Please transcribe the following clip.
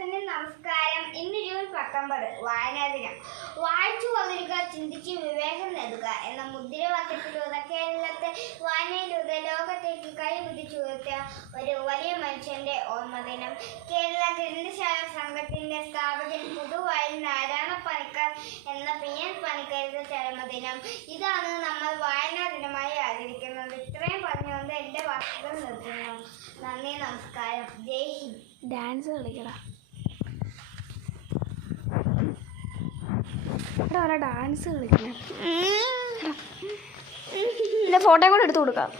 ക്ലാസ്സിന് നമസ്കാരം. ഇന്ന് ജൂൺ 19 വായനാ ദിനം. വായിച്ചു വളരുക, ചിന്തിച്ച് വിവേകം നേടുക എന്ന മുദ്രാവാക്യത്തിലൂടെ കേരളത്തെ വായനയിലൂടെ ലോകത്തേക്ക് കൈപിടിച്ചുയർത്തിയ ഒരു വലിയ മനുഷ്യന്റെ ഓർമ്മദിനം. കേരള ഗ്രന്ഥശാല സംഘത്തിന്റെ സ്ഥാപകൻ പുതുവായിൽ നാരായണ പണിക്കർ എന്ന PN പണിക്കരുടെ ചരമദിനം. ഇതാണ് നമ്മൾ വായനാ ദിനമായി ആചരിക്കുന്നത്. ഇത്രയും പറഞ്ഞുകൊണ്ട് എൻ്റെ വാക്കുകൾ നിർത്തുന്നു. നന്ദി, നമസ്കാരം, ജയ് ഹിന്ദ്. ഡാൻസ് കളിക്കടാ, ഡാൻസ് കളിക്കണം. ഫോട്ടോ കൂടെ എടുത്തു കൊടുക്കാം.